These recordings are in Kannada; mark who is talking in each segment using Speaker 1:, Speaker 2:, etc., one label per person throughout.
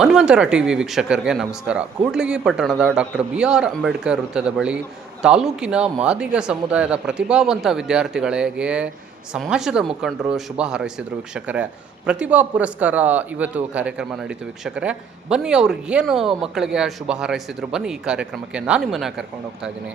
Speaker 1: ಮನ್ವಂತರ ಟಿವಿ ವೀಕ್ಷಕರಿಗೆ ನಮಸ್ಕಾರ. ಕೂಡ್ಲಿಗಿ ಪಟ್ಟಣದ ಡಾಕ್ಟರ್ ಬಿ ಆರ್ ಅಂಬೇಡ್ಕರ್ ವೃತ್ತದ ಬಳಿ ತಾಲೂಕಿನ ಮಾದಿಗ ಸಮುದಾಯದ ಪ್ರತಿಭಾವಂತ ವಿದ್ಯಾರ್ಥಿಗಳಿಗೆ ಸಮಾಜದ ಮುಖಂಡರು ಶುಭ ಹಾರೈಸಿದರು ವೀಕ್ಷಕರೇ. ಪ್ರತಿಭಾ ಪುರಸ್ಕಾರ ಇವತ್ತು ಕಾರ್ಯಕ್ರಮ ನಡೀತು ವೀಕ್ಷಕರೇ. ಬನ್ನಿ ಅವ್ರಿಗೆ ಏನು ಮಕ್ಕಳಿಗೆ ಶುಭ ಹಾರೈಸಿದ್ರು ಬನ್ನಿ ಈ ಕಾರ್ಯಕ್ರಮಕ್ಕೆ. ನಾನು ನಿಮ್ಮನ್ನು ಕರ್ಕೊಂಡು ಹೋಗ್ತಾ ಇದ್ದೀನಿ.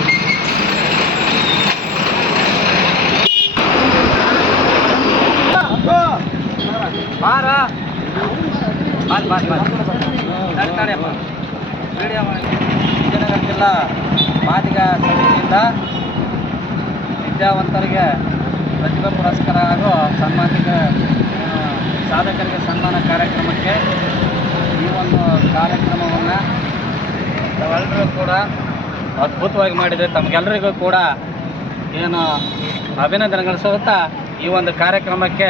Speaker 2: ಬಾರ. Bar bar bar. ವಿಜಯನಗರ ಜಿಲ್ಲಾ ಮಾದಿಗ ಸಮಿತಿಯಿಂದ ವಿದ್ಯಾವಂತರಿಗೆ ಪ್ರತಿಭಾ ಪುರಸ್ಕಾರ ಹಾಗೂ ಸನ್ಮಾನಿಕ ಸಾಧಕರಿಗೆ ಸನ್ಮಾನ ಕಾರ್ಯಕ್ರಮಕ್ಕೆ ಈ ಒಂದು ಕಾರ್ಯಕ್ರಮವನ್ನು ತಾವೆಲ್ಲರೂ ಕೂಡ ಅದ್ಭುತವಾಗಿ ಮಾಡಿದರೆ ತಮಗೆಲ್ಲರಿಗೂ ಕೂಡ ಏನು ಅಭಿನಂದನೆಗಳು ಸಹಿತ ಈ ಒಂದು ಕಾರ್ಯಕ್ರಮಕ್ಕೆ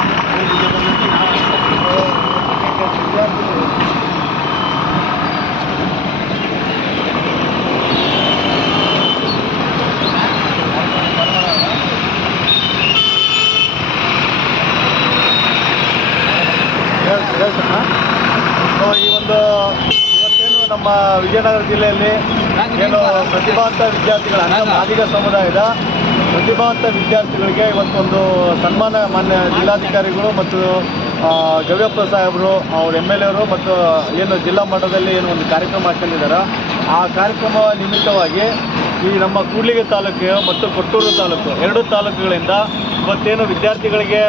Speaker 3: ಸೊ ಈ ಒಂದು ಇವತ್ತೇನು ನಮ್ಮ ವಿಜಯನಗರ ಜಿಲ್ಲೆಯಲ್ಲಿ ಏನು ಪ್ರತಿಭಾವಂತ ವಿದ್ಯಾರ್ಥಿಗಳ ಮಾದಿಗ ಸಮುದಾಯದ ಪ್ರತಿಭಾವಂತ ವಿದ್ಯಾರ್ಥಿಗಳಿಗೆ ಇವತ್ತೊಂದು ಸನ್ಮಾನ ಮಾನ್ಯ ಜಿಲ್ಲಾಧಿಕಾರಿಗಳು ಮತ್ತು ಗವಿಯಪ್ಪ ಸಾಹೇಬರು, ಅವ್ರ ಎಂ ಎಲ್ ಎವರು ಮತ್ತು ಏನು ಜಿಲ್ಲಾ ಮಟ್ಟದಲ್ಲಿ ಏನು ಒಂದು ಕಾರ್ಯಕ್ರಮ ಹಾಕೊಂಡಿದ್ದಾರೆ ಆ ಕಾರ್ಯಕ್ರಮ ನಿಮಿತ್ತವಾಗಿ ಈ ನಮ್ಮ ಕೂಡ್ಲಿಗೆ ತಾಲೂಕು ಮತ್ತು ಕೊಟ್ಟೂರು ತಾಲೂಕು ಎರಡು ತಾಲೂಕುಗಳಿಂದ ಇವತ್ತೇನು ವಿದ್ಯಾರ್ಥಿಗಳಿಗೆ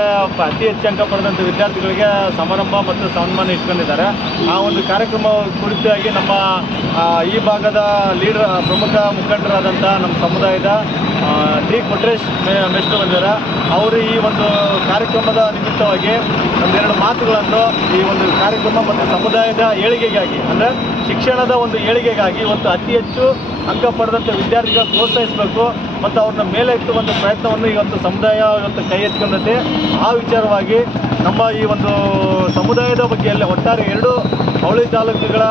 Speaker 3: ಅತಿ ಹೆಚ್ಚು ಅಂಕ ಪಡೆದಂಥ ವಿದ್ಯಾರ್ಥಿಗಳಿಗೆ ಸಮಾರಂಭ ಮತ್ತು ಸನ್ಮಾನ ಇಟ್ಕೊಂಡಿದ್ದಾರೆ. ಆ ಒಂದು ಕಾರ್ಯಕ್ರಮ ಕುರಿತಾಗಿ ನಮ್ಮ ಈ ಭಾಗದ ಲೀಡರ್, ಪ್ರಮುಖ ಮುಖಂಡರಾದಂಥ ನಮ್ಮ ಸಮುದಾಯದ ಡಿ ಕೊಟ್ರೇಶ್ ಮೆ- ಮೆಷ್ಟು ಬಂದಿದ್ದಾರೆ. ಅವರು ಈ ಒಂದು ಕಾರ್ಯಕ್ರಮದ ನಿಮಿತ್ತವಾಗಿ ಒಂದೆರಡು ಮಾತುಗಳನ್ನು ಈ ಒಂದು ಕಾರ್ಯಕ್ರಮ ಮತ್ತು ಸಮುದಾಯದ ಏಳಿಗೆಗಾಗಿ ಅಂದರೆ ಶಿಕ್ಷಣದ ಒಂದು ಏಳಿಗೆಗಾಗಿ ಇವತ್ತು ಅತಿ ಹೆಚ್ಚು ಅಂಕ ಪಡೆದಂಥ ವಿದ್ಯಾರ್ಥಿಗಳ ಪ್ರೋತ್ಸಾಹಿಸಬೇಕು ಮತ್ತು ಅವ್ರನ್ನ ಮೇಲೆ ಎತ್ತುವಂಥ ಪ್ರಯತ್ನವನ್ನು ಇವತ್ತು ಸಮುದಾಯ ಇವತ್ತು ಕೈ ಎತ್ಕೊಂಡೈತೆ. ಆ ವಿಚಾರವಾಗಿ ನಮ್ಮ ಈ ಒಂದು ಸಮುದಾಯದ ಬಗ್ಗೆ ಎಲ್ಲ ಒಟ್ಟಾರೆ ಎರಡು ಅವಳಿ ತಾಲೂಕುಗಳ,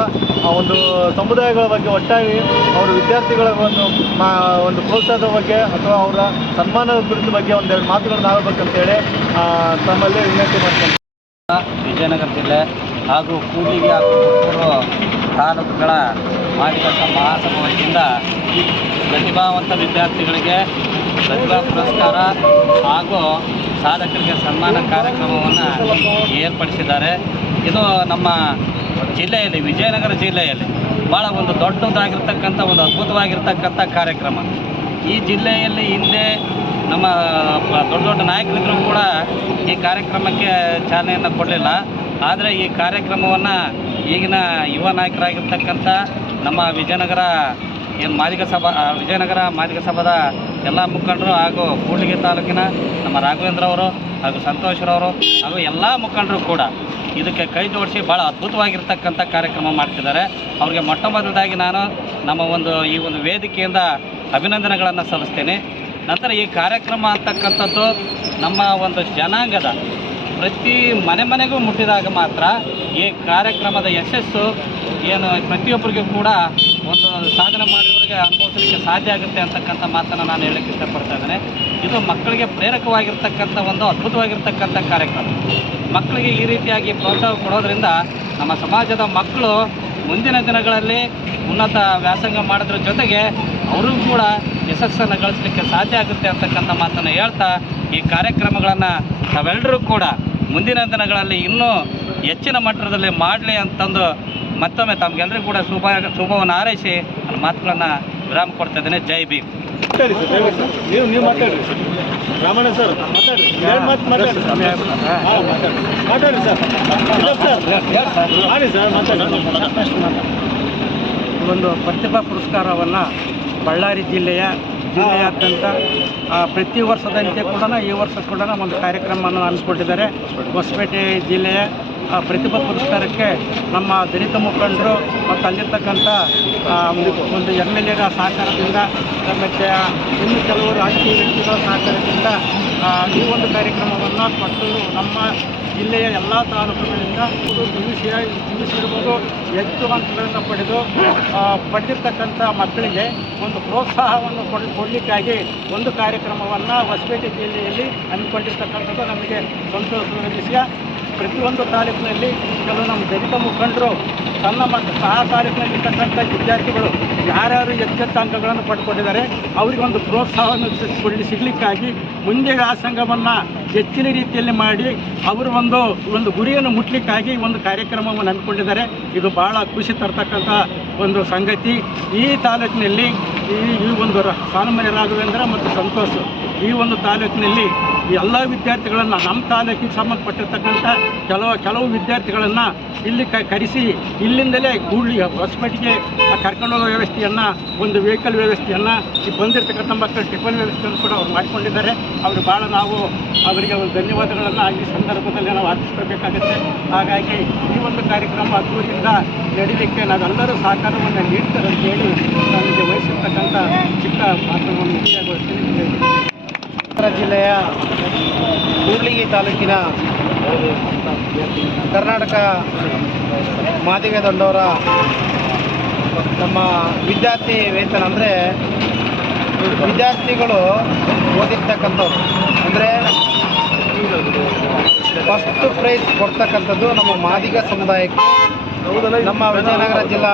Speaker 3: ಆ ಒಂದು ಸಮುದಾಯಗಳ ಬಗ್ಗೆ ಒಟ್ಟಾಗಿ ಅವರ ವಿದ್ಯಾರ್ಥಿಗಳ ಒಂದು ಒಂದು ಪ್ರೋತ್ಸಾಹದ ಬಗ್ಗೆ ಅಥವಾ ಅವರ ಸನ್ಮಾನದ ಕುರಿತ ಬಗ್ಗೆ ಒಂದೆರಡು ಮಾತುಗಳನ್ನು ಆಡಬೇಕಂತ ಹೇಳಿ ತಮ್ಮಲ್ಲಿ ವಿನಂತಿ ಮಾಡ್ತೀನಿ.
Speaker 2: ವಿಜಯನಗರ ಜಿಲ್ಲೆ ಹಾಗೂ ಕೂಲಿಗೆ ಹಾಗೂ ತಾಲೂಕುಗಳ ಮಾದಿಗ ಮಹಾ ವತಿಯಿಂದ ಪ್ರತಿಭಾವಂತ ವಿದ್ಯಾರ್ಥಿಗಳಿಗೆ ಪ್ರತಿಭಾ ಪುರಸ್ಕಾರ ಹಾಗೂ ಸಾಧಕರಿಗೆ ಸನ್ಮಾನ ಕಾರ್ಯಕ್ರಮವನ್ನು ಏರ್ಪಡಿಸಿದ್ದಾರೆ. ಇದು ನಮ್ಮ ಜಿಲ್ಲೆಯಲ್ಲಿ, ವಿಜಯನಗರ ಜಿಲ್ಲೆಯಲ್ಲಿ ಭಾಳ ಒಂದು ದೊಡ್ಡದಾಗಿರ್ತಕ್ಕಂಥ, ಒಂದು ಅದ್ಭುತವಾಗಿರ್ತಕ್ಕಂಥ ಕಾರ್ಯಕ್ರಮ. ಈ ಜಿಲ್ಲೆಯಲ್ಲಿ ಹಿಂದೆ ನಮ್ಮ ದೊಡ್ಡ ದೊಡ್ಡ ನಾಯಕರಿದ್ದರೂ ಕೂಡ ಈ ಕಾರ್ಯಕ್ರಮಕ್ಕೆ ಚಾಲನೆಯನ್ನು ಕೊಡಲಿಲ್ಲ. ಆದರೆ ಈ ಕಾರ್ಯಕ್ರಮವನ್ನು ಈಗಿನ ಯುವ ನಾಯಕರಾಗಿರ್ತಕ್ಕಂಥ ನಮ್ಮ ವಿಜಯನಗರ ಮಾದಿಗ ಸಭಾ ವಿಜಯನಗರ ಮಾದಿಗ ಸಭಾದ ಎಲ್ಲ ಮುಖಂಡರು ಹಾಗೂ ಕೂಡ್ಲಿಗಿ ತಾಲೂಕಿನ ನಮ್ಮ ರಾಘವೇಂದ್ರ ಅವರು ಹಾಗೂ ಸಂತೋಷರವರು ಹಾಗೂ ಎಲ್ಲ ಮುಖಂಡರು ಕೂಡ ಇದಕ್ಕೆ ಕೈ ಜೋಡಿಸಿ ಭಾಳ ಅದ್ಭುತವಾಗಿರ್ತಕ್ಕಂಥ ಕಾರ್ಯಕ್ರಮ ಮಾಡ್ತಿದ್ದಾರೆ. ಅವ್ರಿಗೆ ಮೊಟ್ಟ ಮೊದಲದಾಗಿ ನಾನು ನಮ್ಮ ಒಂದು, ಈ ಒಂದು ವೇದಿಕೆಯಿಂದ ಅಭಿನಂದನೆಗಳನ್ನು ಸಲ್ಲಿಸ್ತೇನೆ. ನಂತರ ಈ ಕಾರ್ಯಕ್ರಮ ಅಂತಕ್ಕಂಥದ್ದು ನಮ್ಮ ಒಂದು ಜನಾಂಗದ ಪ್ರತಿ ಮನೆ ಮನೆಗೂ ಮುಟ್ಟಿದಾಗ ಮಾತ್ರ ಈ ಕಾರ್ಯಕ್ರಮದ ಯಶಸ್ಸು ಏನು ಪ್ರತಿಯೊಬ್ಬರಿಗೂ ಕೂಡ ಒಂದು ಸಾಧನೆ ಮಾಡಿದವರಿಗೆ ಅನುಭವಿಸಲಿಕ್ಕೆ ಸಾಧ್ಯ ಆಗುತ್ತೆ ಅಂತಕ್ಕಂಥ ಮಾತನ್ನು ನಾನು ಹೇಳಕ್ಕೆ ಇಷ್ಟಪಡ್ತಾ ಇದ್ದೇನೆ. ಇದು ಮಕ್ಕಳಿಗೆ ಪ್ರೇರಕವಾಗಿರ್ತಕ್ಕಂಥ ಒಂದು ಅದ್ಭುತವಾಗಿರ್ತಕ್ಕಂಥ ಕಾರ್ಯಕ್ರಮ. ಮಕ್ಕಳಿಗೆ ಈ ರೀತಿಯಾಗಿ ಪ್ರೋತ್ಸಾಹ ಕೊಡೋದ್ರಿಂದ ನಮ್ಮ ಸಮಾಜದ ಮಕ್ಕಳು ಮುಂದಿನ ದಿನಗಳಲ್ಲಿ ಉನ್ನತ ವ್ಯಾಸಂಗ ಮಾಡೋದ್ರ ಜೊತೆಗೆ ಅವರು ಕೂಡ ಯಶಸ್ಸನ್ನು ಗಳಿಸಲಿಕ್ಕೆ ಸಾಧ್ಯ ಆಗುತ್ತೆ ಅಂತಕ್ಕಂಥ ಮಾತನ್ನು ಹೇಳ್ತಾ ಈ ಕಾರ್ಯಕ್ರಮಗಳನ್ನು ನಾವೆಲ್ಲರೂ ಕೂಡ ಮುಂದಿನ ದಿನಗಳಲ್ಲಿ ಇನ್ನೂ ಹೆಚ್ಚಿನ ಮಟ್ಟದಲ್ಲಿ ಮಾಡಲಿ ಅಂತಂದು ಮತ್ತೊಮ್ಮೆ ತಮಗೆಲ್ಲರಿಗೂ ಕೂಡ ಶುಭ ಶುಭವನ್ನು ಹಾರೈಸಿ ನನ್ನ ಮಾತುಗಳನ್ನು ವಿರಾಮ ಕೊಡ್ತಾ ಇದ್ದೇನೆ. ಜೈ ಭೀಮ್.
Speaker 3: ಮಾತಾಡಿ ಸರ್ ನೀವು ನೀವು ಮಾತಾಡಿ ರಾಮಣ್ಣ ಸರ್ ಮಾತಾಡಿ. ಮಾತಾಡಿ? ಸರ್ ಹಾಂ ಮಾತಾಡಿ. ಸರ್. ಸರ್. ಮಾಡಿ ಸರ್ ಮಾತಾಡಿ.
Speaker 4: ಒಂದು ಪ್ರತಿಭಾ ಪುರಸ್ಕಾರವನ್ನು ಬಳ್ಳಾರಿ ಜಿಲ್ಲೆಯ ಜಿಲ್ಲೆಯಾದ್ಯಂತ ಪ್ರತಿ ವರ್ಷದಂತೆ ಕೂಡ ಈ ವರ್ಷ ಕೂಡ ಒಂದು ಕಾರ್ಯಕ್ರಮವನ್ನು ಹಮ್ಮಿಕೊಂಡಿದ್ದಾರೆ. ಹೊಸಪೇಟೆ ಜಿಲ್ಲೆಯ ಪ್ರತಿಭಾ ಪುರಸ್ಕಾರಕ್ಕೆ ನಮ್ಮ ದಲಿತ ಮುಖಂಡರು ಮತ್ತು ಅಲ್ಲಿರ್ತಕ್ಕಂಥ ಆ, ಒಂದು ಎಂ ಎಲ್ ಎಗಳ ಸಹಕಾರದಿಂದ ಮತ್ತು ಇನ್ನು ಕೆಲವರು ರಾಜಕೀಯ ವ್ಯಕ್ತಿಗಳ ಸಹಕಾರದಿಂದ ಈ ಒಂದು ಕಾರ್ಯಕ್ರಮವನ್ನು ಕೊಟ್ಟು ನಮ್ಮ ಜಿಲ್ಲೆಯ ಎಲ್ಲ ತಾಲೂಕುಗಳಿಂದ ಪಿಯುಸಿಯ ಪಿಯುಸಿ ಇರ್ಬೋದು ಹೆಚ್ಚು ಅಂಕಗಳನ್ನು ಪಡೆದು ಆ, ಪಡೆದಿರ್ತಕ್ಕಂಥ ಮಕ್ಕಳಿಗೆ ಒಂದು ಪ್ರೋತ್ಸಾಹವನ್ನು ಕೊಡ್ ಕೊಡಲಿಕ್ಕಾಗಿ ಒಂದು ಕಾರ್ಯಕ್ರಮವನ್ನು ಹೊಸಪೇಟೆ ಜಿಲ್ಲೆಯಲ್ಲಿ ಹಮ್ಮಿಕೊಂಡಿರ್ತಕ್ಕಂಥದ್ದು ನಮಗೆ ಸಂತೋಷದ ವಿಷಯ. ಪ್ರತಿಯೊಂದು ತಾಲೂಕಿನಲ್ಲಿ ಕೆಲವು ನಮ್ಮ ದಲಿತ ಮುಖಂಡರು ತನ್ನ ಮತ್ತು ಆ ತಾಲೂಕಿನಲ್ಲಿ ಇರ್ತಕ್ಕಂಥ ವಿದ್ಯಾರ್ಥಿಗಳು ಯಾರ್ಯಾರು ಹೆಚ್ಚೆಚ್ಚು ಅಂಕಗಳನ್ನು ಪಡ್ಕೊಂಡಿದ್ದಾರೆ ಅವರಿಗೊಂದು ಪ್ರೋತ್ಸಾಹವನ್ನು ಕೊಡಲಿ ಸಿಗಲಿಕ್ಕಾಗಿ ಮುಂದೆ ವ್ಯಾಸಂಗವನ್ನು ಹೆಚ್ಚಿನ ರೀತಿಯಲ್ಲಿ ಮಾಡಿ ಅವರು ಒಂದು ಒಂದು ಗುರಿಯನ್ನು ಮುಟ್ಲಿಕ್ಕಾಗಿ ಒಂದು ಕಾರ್ಯಕ್ರಮವನ್ನು ಹಮ್ಮಿಕೊಂಡಿದ್ದಾರೆ. ಇದು ಭಾಳ ಖುಷಿ ತರ್ತಕ್ಕಂಥ ಒಂದು ಸಂಗತಿ. ಈ ತಾಲೂಕಿನಲ್ಲಿ ಈ ಒಂದು ಸಾನುಮನೆ ಮತ್ತು ಸಂತೋಷ್. ಈ ಒಂದು ತಾಲೂಕಿನಲ್ಲಿ ಎಲ್ಲ ವಿದ್ಯಾರ್ಥಿಗಳನ್ನು ನಮ್ಮ ತಾಲೂಕಿಗೆ ಸಂಬಂಧಪಟ್ಟಿರ್ತಕ್ಕಂಥ ಕೆಲವು ಕೆಲವು ವಿದ್ಯಾರ್ಥಿಗಳನ್ನು ಇಲ್ಲಿ ಕ, ಕರೆಸಿ ಇಲ್ಲಿಂದಲೇ ಗೂಳಿ ಹೊಸಪೇಟೆಗೆ ಕರ್ಕೊಂಡು ಹೋಗೋ ವ್ಯವಸ್ಥೆಯನ್ನು, ಒಂದು ವೆಹಿಕಲ್ ವ್ಯವಸ್ಥೆಯನ್ನು, ಈ ಬಂದಿರತಕ್ಕಂಥ ಮಕ್ಕಳು ಟಿಫನ್ ವ್ಯವಸ್ಥೆಯನ್ನು ಕೂಡ ಅವ್ರು ಮಾಡಿಕೊಂಡಿದ್ದಾರೆ. ಅವರು ಭಾಳ ನಾವು ಅವರಿಗೆ ಒಂದು ಧನ್ಯವಾದಗಳನ್ನು ಈ ಸಂದರ್ಭದಲ್ಲಿ ನಾವು ಅರ್ಪಿಸಬೇಕಾಗುತ್ತೆ ಹಾಗಾಗಿ ಈ ಒಂದು ಕಾರ್ಯಕ್ರಮ ಅದ್ಭುತದಿಂದ ನಡೀಲಿಕ್ಕೆ ನಾವೆಲ್ಲರೂ ಸಹಕಾರವನ್ನು ನೀಡ್ತಾರೆ ಅಂತ ಹೇಳಿ ನನಗೆ ವಹಿಸಿರ್ತಕ್ಕಂಥ ಚಿಕ್ಕ ಪಾತ್ರವನ್ನು ಮುಖ್ಯಗೊಳಿಸ್ತೀನಿ ಜಿಲ್ಲೆಯ ಕೂಡ್ಲಿಗಿ ತಾಲೂಕಿನ ಕರ್ನಾಟಕ ಮಾದಿಗ ದಂಡವರ ನಮ್ಮ ವಿದ್ಯಾರ್ಥಿ ವೇತನ ಅಂದರೆ ವಿದ್ಯಾರ್ಥಿಗಳು ಓದಿರ್ತಕ್ಕಂಥವ್ರು. ಅಂದರೆ ಫಸ್ಟ್ ಪ್ರೈಸ್ ಕೊಡ್ತಕ್ಕಂಥದ್ದು ನಮ್ಮ ಮಾದಿಗ ಸಮುದಾಯಕ್ಕೆ. ನಮ್ಮ ವಿಜಯನಗರ ಜಿಲ್ಲಾ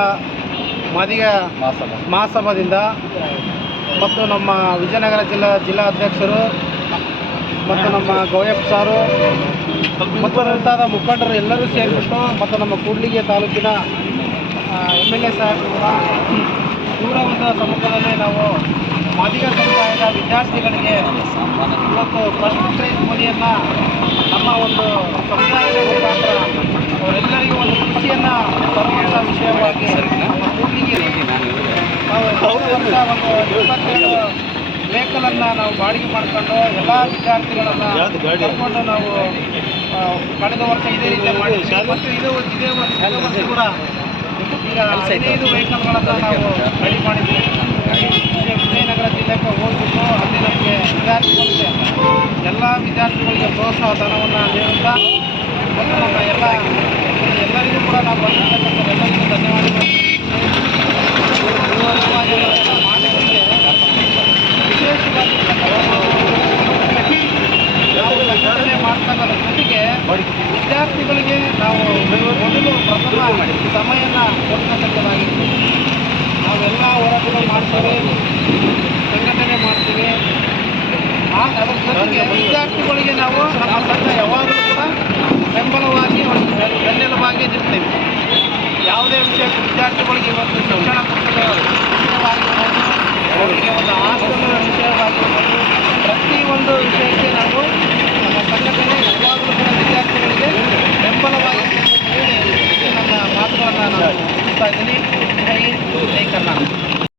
Speaker 4: ಮಾದಿಗ ಮಹಾಸಭಾದಿಂದ ಮತ್ತು ನಮ್ಮ ವಿಜಯನಗರ ಜಿಲ್ಲಾ ಜಿಲ್ಲಾ ಅಧ್ಯಕ್ಷರು ಮತ್ತು ನಮ್ಮ ಗೋಯಪ್ಪ ಸಾರು ಮತ್ತು ಮುಂತಾದ ಮುಖಂಡರು ಎಲ್ಲರೂ ಸೇರಿಬಿಟ್ಟು ಮತ್ತು ನಮ್ಮ ಕೂಡ್ಲಿಗೆ ತಾಲೂಕಿನ ಎಂ ಎಲ್ ಎ ಸಾಹೇಬ್ ಇವರ ಒಂದು ನಾವು ಮಾದಿಗ ಸಮುದಾಯದ ವಿದ್ಯಾರ್ಥಿಗಳಿಗೆ ಇವತ್ತು ಪ್ರೈಸ್ ಮನಿಯನ್ನು ನಮ್ಮ ಒಂದು ಸಮುದಾಯದ ಮುಖಾಂತರ ಅವರೆಲ್ಲರಿಗೂ ಒಂದು ಖುಷಿಯನ್ನು ತರುವಂಥ ವಿಷಯವಾಗಿ ನಾವು ಒಂದು ಇಪ್ಪತ್ತೇಳು ವೆಹಿಕಲನ್ನು ನಾವು ಬಾಡಿಗೆ ಮಾಡಿಕೊಂಡು ಎಲ್ಲ ವಿದ್ಯಾರ್ಥಿಗಳನ್ನು ಕರ್ಕೊಂಡು ನಾವು ಕಳೆದ ವರ್ಷ ಇದೇ ರೀತಿ ಮಾಡಿದ್ವಿ. ಮತ್ತು ಇದು ಇದೇ ವರ್ಷ ಇದೇ ವರ್ಷ ಕೂಡ ಈಗ ಹದಿನೈದು ವೆಹಿಕಲ್ಗಳನ್ನು ನಾವು ರೆಡಿ ಮಾಡಿದ್ವಿ. ವಿಜಯನಗರ ಜಿಲ್ಲೆಗೆ ಹೋಗ್ಬಿಟ್ಟು ಅಲ್ಲಿ ನಮಗೆ ವಿದ್ಯಾರ್ಥಿಗಳಿಗೆ ಎಲ್ಲ ವಿದ್ಯಾರ್ಥಿಗಳಿಗೆ ಪ್ರೋತ್ಸಾಹ, ಧನವನ್ನು ನೀಡುತ್ತಾ ಮತ್ತು ಎಲ್ಲ ಎಲ್ಲರಿಗೂ ಕೂಡ ನಾವು ಬಂದಿರತಕ್ಕಂಥ ಎಲ್ಲರಿಗೂ ಧನ್ಯವಾದಗಳು. ವಿದ್ಯಾರ್ಥಿಗಳಿಗೆ ನಾವು ಮೊದಲು ಪ್ರಥಮ ಸಮಯನ ಕೊಡ್ತಕ್ಕಂಥದ್ದಾಗಿತ್ತು ನಾವೆಲ್ಲ ಹೋರಾಟಗಳು ಮಾಡ್ತೇವೆ. ಸಂಘಟನೆ ವಿದ್ಯಾರ್ಥಿಗಳಿಗೆ ನಾವು ನಮ್ಮ ತಂಡ ಯಾವಾಗಲೂ ಕೂಡ ಬೆಂಬಲವಾಗಿ ಒಂದು ಬೆನ್ನೆಲುಬಾಗಿ ನಿಲ್ತೇವೆ. ಯಾವುದೇ ವಿಷಯ ವಿದ್ಯಾರ್ಥಿಗಳಿಗೆ ಇವತ್ತು ಶಿಕ್ಷಣ ಕೊಟ್ಟಲು ಅವರಿಗೆ ಒಂದು ಆಸಕ್ತಿಯ
Speaker 5: ವಿಷಯವಾಗಿ ಪ್ರತಿ ಒಂದು ವಿಷಯಕ್ಕೆ ನಾವು ನಮ್ಮ ಸಂಘಟನೆ ಯಾವಾಗಲೂ ಕೂಡ ವಿದ್ಯಾರ್ಥಿಗಳಿಗೆ ಬೆಂಬಲವಾಗಿ ನಮ್ಮ ಮಾತುಗಳನ್ನು ನಾನು ಮುಗಿಸ್ತಾ ಇದ್ದೀನಿ. ಜೈ ಕರ್ನಾಟಕ.